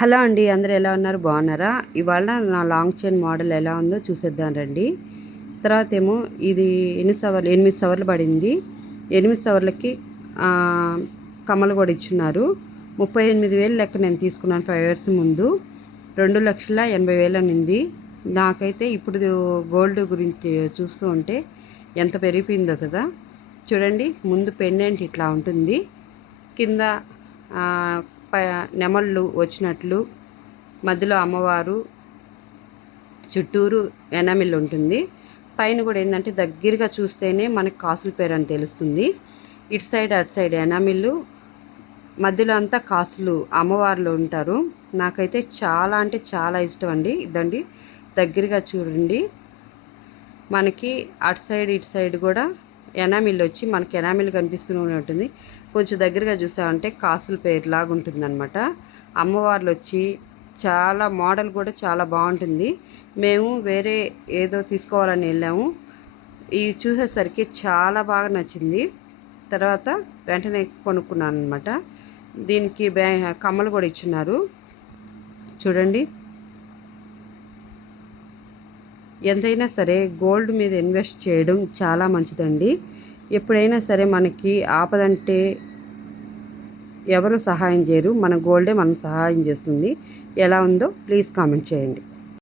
Hello అండి అందరూ ఎలా ఉన్నారు? బాగున్నారా? ఇవాళ నా లాంగ్ చైన్ మోడల్ ఎలా ఉందో చూసేద్దాం రండి. తర్వాత ఏమో ఇది ఎన్ని సవర్లు ఎనిమిది సవర్లు పడింది. ఎనిమిది సవర్లకి కమ్మలు కూడా ఇచ్చున్నారు. ముప్పై ఎనిమిది వేలు లెక్క నేను తీసుకున్నాను ఫైవ్ ఇయర్స్ ముందు. రెండు లక్షల ఎనభై వేలు అనింది. నాకైతే ఇప్పుడు గోల్డ్ గురించి చూస్తూ ఉంటే ఎంత పెరిగిపోయిందో కదా. చూడండి ముందు పెండెంట్ ఇట్లా ఉంటుంది. కింద నెమళ్ళు వచ్చినట్లు మధ్యలో అమ్మవారు చుట్టూరు ఎనామిల్ ఉంటుంది. పైన కూడా ఏంటంటే దగ్గరగా చూస్తేనే మనకి కాసుల పేరు అని తెలుస్తుంది. ఇటు సైడ్ అటు సైడ్ ఎనామిల్లు మధ్యలో అంతా కాసులు అమ్మవార్లు ఉంటారు. నాకైతే చాలా అంటే చాలా ఇష్టం అండి. ఇదండి దగ్గరగా చూడండి. మనకి అటు సైడ్ ఇటు సైడ్ కూడా ఎనామిల్ వచ్చి మనకి ఎనామిల్ కనిపిస్తూనే ఉంటుంది. కొంచెం దగ్గరగా చూసామంటే కాసుల పేరు లాగా ఉంటుంది అనమాట అమ్మవార్లు వచ్చి చాలా మోడల్ కూడా చాలా బాగుంటుంది. మేము వేరే ఏదో తీసుకోవాలని వెళ్ళాము. ఇది చూసేసరికి చాలా బాగా నచ్చింది. తర్వాత వెంటనే కొనుక్కున్నాను అనమాట దీనికి బ్యా కమ్మలు కూడా ఇచ్చున్నారు. చూడండి. ఎంతైనా సరే గోల్డ్ మీద ఇన్వెస్ట్ చేయడం చాలా మంచిదండి. ఎప్పుడైనా సరే మనకి ఆపదంటే ఎవరు సహాయం చేయరు. మన గోల్డే మనం సహాయం చేస్తుంది. ఎలా ఉందో ప్లీజ్ కామెంట్ చేయండి.